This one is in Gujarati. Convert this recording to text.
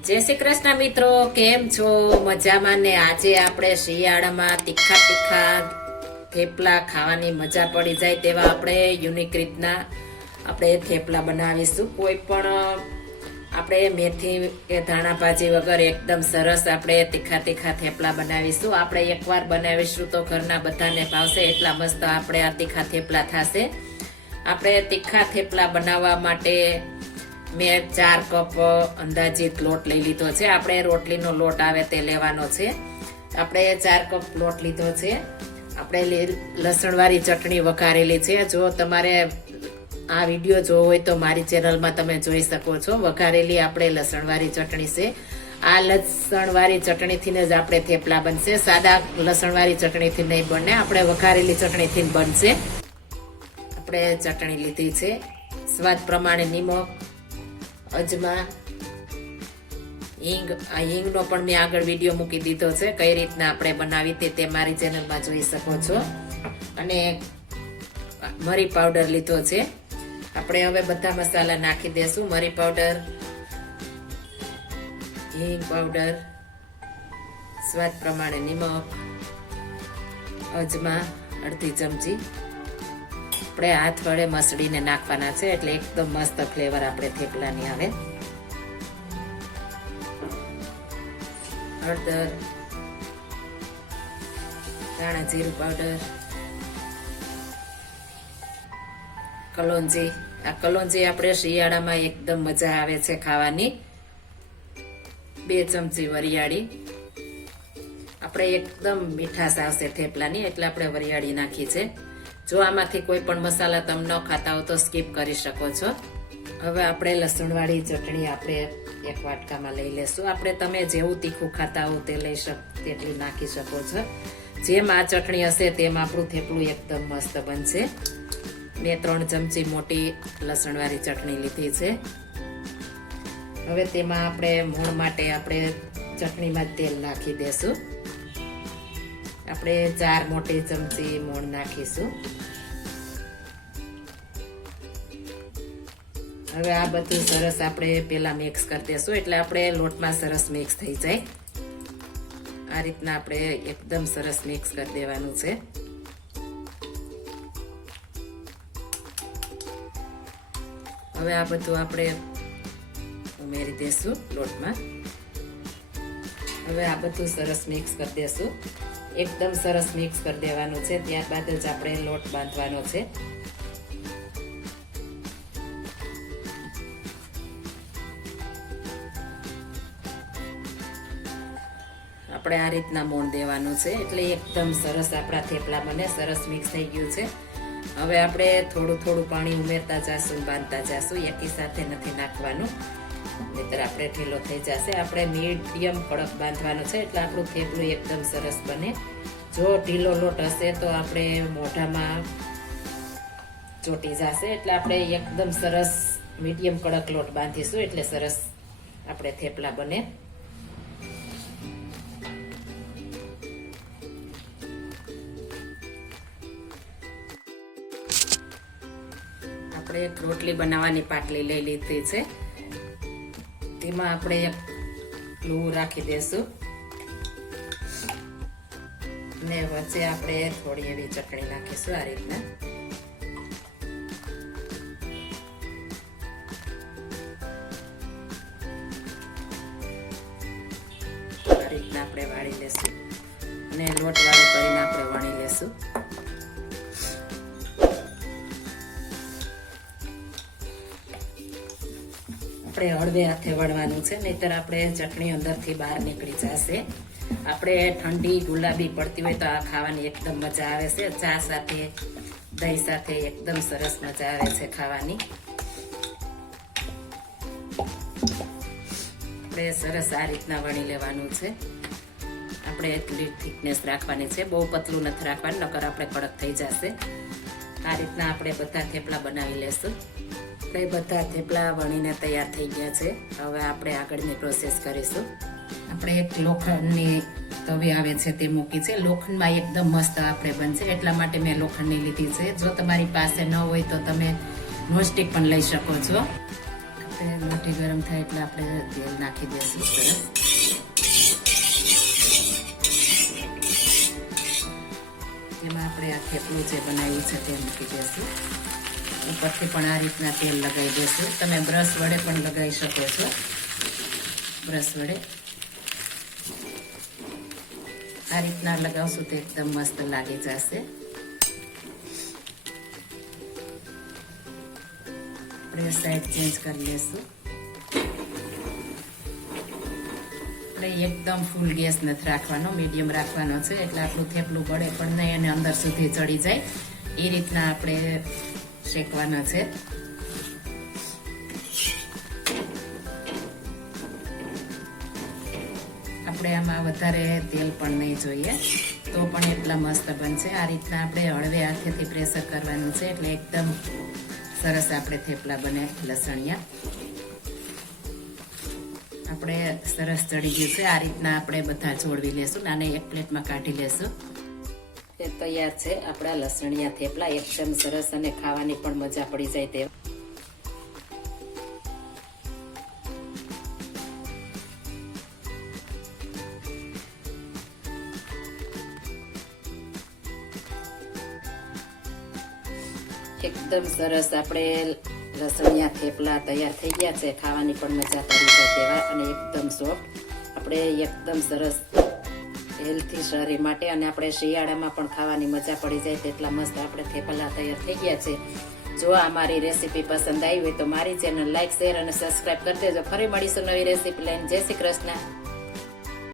જય શ્રી કૃષ્ણ મિત્રો, કેમ છો? મજામાં ને આજે આપણે શિયાળામાં તીખા તીખા થેપલા ખાવાની મજા પડી જાય તેવા આપણે યુનિક રીતના આપણે થેપલા બનાવીશું. કોઈ પણ આપણે મેથી કે ધાણા ભાજી વગર એકદમ સરસ આપણે તીખા તીખા થેપલા બનાવીશું. આપણે એકવાર બનાવીશું તો ઘરના બધાને ભાવશે એટલા મસ્ત આપણે આ તીખા થેપલા થશે. આપણે તીખા થેપલા બનાવવા માટે મેં ચાર કપ અંદાજિત લોટ લઈ લીધો છે. આપણે રોટલીનો લોટ આવે તે લેવાનો છે. આપણે ચાર કપ લોટ લીધો છે. આપણે લસણવાળી ચટણી વઘારેલી છે. જો તમારે આ વીડિયો જોવો હોય તો મારી ચેનલમાં તમે જોઈ શકો છો. વઘારેલી આપણે લસણવાળી ચટણી છે. આ લસણવાળી ચટણીથી જ આપણે થેપલા બનશે. સાદા લસણવાળી ચટણીથી નહીં બને. આપણે વઘારેલી ચટણીથી બનશે. આપણે ચટણી લીધી છે. સ્વાદ પ્રમાણે નિમક અજમા હિંગ, આ હિંગનો પણ મેં આગળ વીડિયો મૂકી દીધો છે, કઈ રીતના આપણે બનાવી તે તે મારી ચેનલમાં જોઈ શકો છો. અને મરી પાવડર લીધો છે. આપણે હવે બધા મસાલા નાખી દેશું. મરી પાવડર, હિંગ પાવડર, સ્વાદ પ્રમાણે નિમક, અજમા, અડધી ચમચી આપણે હાથ વડે મસળીને નાખવાના છે એટલે એકદમ મસ્ત ફ્લેવર આપણે થેપલાની આવે. હળદર, ધાણા જીરું પાવડર, કલોંજી. આ કલોંજી આપણે શિયાળામાં એકદમ મજા આવે છે ખાવાની. બે ચમચી વરિયાળી. આપણે એકદમ મીઠાશ આવશે થેપલાની એટલે આપણે વરિયાળી નાખી છે. જો આમાંથી કોઈ પણ મસાલા તમે ન ખાતા હો તો સ્કીપ કરી શકો છો. હવે આપણે લસણવાળી ચટણી આપણે એક વાટકામાં લઈ લેશું. આપણે તમે જેવું તીખું ખાતા હો તે લઈ શક, તેટલી નાખી શકો છો. જેમ આ ચટણી હશે તેમ આપણું થેપલું એકદમ મસ્ત બનશે. મેં ત્રણ ચમચી મોટી લસણવાળી ચટણી લીધી છે. હવે તેમાં આપણે મૂળ માટે આપણે ચટણીમાં તેલ નાખી દેશું. આપણે ચાર મોટી ચમચી મોણ નાખીશું. હવે આ બધું સરસ આપણે પેલા મિક્સ કરી દઈશું એટલે આપણે લોટમાં સરસ મિક્સ થઈ જાય. આ રીતના આપણે એકદમ સરસ મિક્સ કરી દેવાનું છે. હવે આ બધું આપણે ઉમેરી દઈશું લોટમાં. હવે આ બધું સરસ મિક્સ કરી દેશું. એકદમ સરસ મિક્સ કરી દેવાનું છે. ત્યારબાદ જ આપણે લોટ બાંધવાનો છે. આપણે આ રીતના મોણ દેવાનું છે. એટલે એકદમ સરસ આપણા થેપલા બને. સરસ મિક્સ થઈ ગયું છે. હવે આપણે થોડું થોડું પાણી ઉમેરતા જાશું, બાંધતા જાશું. એકી સાથે નથી નાખવાનું. નહીતર આપણે ઢીલો થઈ જશે. આપણે મીડિયમ કડક બાંધવાનો છે, એટલે આપણું થેપલું એકદમ સરસ બને. જો ઢીલો લોટ હશે તો આપણે મોઢામાં ચોટી જશે. એટલે આપણે એકદમ સરસ મીડિયમ કડક લોટ બાંધીશું, એટલે સરસ આપણે થેપલા બને. આપણે રોટલી બનાવવાની પાટલી લઈ લીધી છે. તેમાં આપણે એક લૂ રાખી દેશું. ને વચ્ચે આપણે થોડી એવી ચટણી નાખીશું આ રીતના. આ રીતના આપણે વાળી લેશું. અને લોટ વાળું કરીને આપણે વણી લેશું. આપણે હળવે હાથે વળવાનું છે, નહીતર આપણે ચટણી અંદરથી બહાર નીકળી જશે. આપણે ઠંડી ગુલાબી પડતી હોય તો આ ખાવાની એકદમ મજા આવે છે. ચા સાથે, દહીં સાથે એકદમ સરસ મજા આવે છે ખાવાની. આપણે સરસ આ રીતના વણી લેવાનું છે. આપણે એટલી થિકનેસ રાખવાની છે. બહુ પતલું નથી રાખવાનું, નકર આપણે કડક થઈ જશે. આ રીતના આપણે બધા થેપલા બનાવી લેશું. આપણે બધા થેપલા વણીને તૈયાર થઈ ગયા છે. હવે આપણે આગળની પ્રોસેસ કરીશું. આપણે એક લોખંડની તવી આવે છે તે મૂકી છે. લોખંડમાં એકદમ મસ્ત આપણે બનશે. એટલા માટે મેં લોખંડની લીધી છે. જો તમારી પાસે ન હોય તો તમે નોનસ્ટિક પણ લઈ શકો છો. રોટી ગરમ થાય એટલે આપણે તેલ નાખી દઈશું સરસ. એમાં આપણે આ થેપલું જે બનાવ્યું છે તે મૂકી દઈશું. ઉપરથી પણ આ રીતના તેલ લગાવી દેશું. તમે બ્રશ વડે પણ લગાવી શકો છો. બ્રશ વડે. આ રીતના લગાવશું તો એકદમ મસ્ત લાગી જશે. આપણે સાઈડ ચેન્જ કરી લેશું. આપણે એકદમ ફૂલ ગેસ નથી રાખવાનો, મીડિયમ રાખવાનો છે. એટલે આપણું થેપલું બળે પણ નહીં અને અંદર સુધી ચડી જાય. એ રીતના આપણે શેકવાના છે. આપણે આમાં વધારે તેલ પણ નહીં જોઈએ. તો પણ એટલા મસ્ત બનશે. આ રીતના આપણે હળવે હાથેથી પ્રેશર કરવાનું છે, એટલે એકદમ સરસ આપણે થેપલા બને લસણિયા. આપણે સરસ ચડી ગયું છે. આ રીતના આપણે બધા જોડવી લેશું અને એક પ્લેટમાં કાઢી લેશું. એ તૈયાર છે. આપણા લસણિયા થેપલા એકદમ સરસ અને ખાવાની પણ મજા પડી જાય તે એકદમ સરસ આપણે લસણિયા થેપલા તૈયાર થઈ ગયા છે. ખાવાની પણ મજા પડી જાય તેવા અને એકદમ સોફ્ટ આપણે એકદમ સરસ હેલ્થી શરીર માટે અને આપણે શિયાળામાં પણ ખાવાની મજા પડી જાય તેટલા મસ્ત આપણે થેપલા તૈયાર થઈ ગયા છે. જો આ મારી રેસીપી પસંદ આવી હોય તો મારી ચેનલ લાઈક, શેર અને સબસ્ક્રાઈબ કરી દેજો. ફરી મળીશું નવી રેસીપી લઈને. જય શ્રી કૃષ્ણ.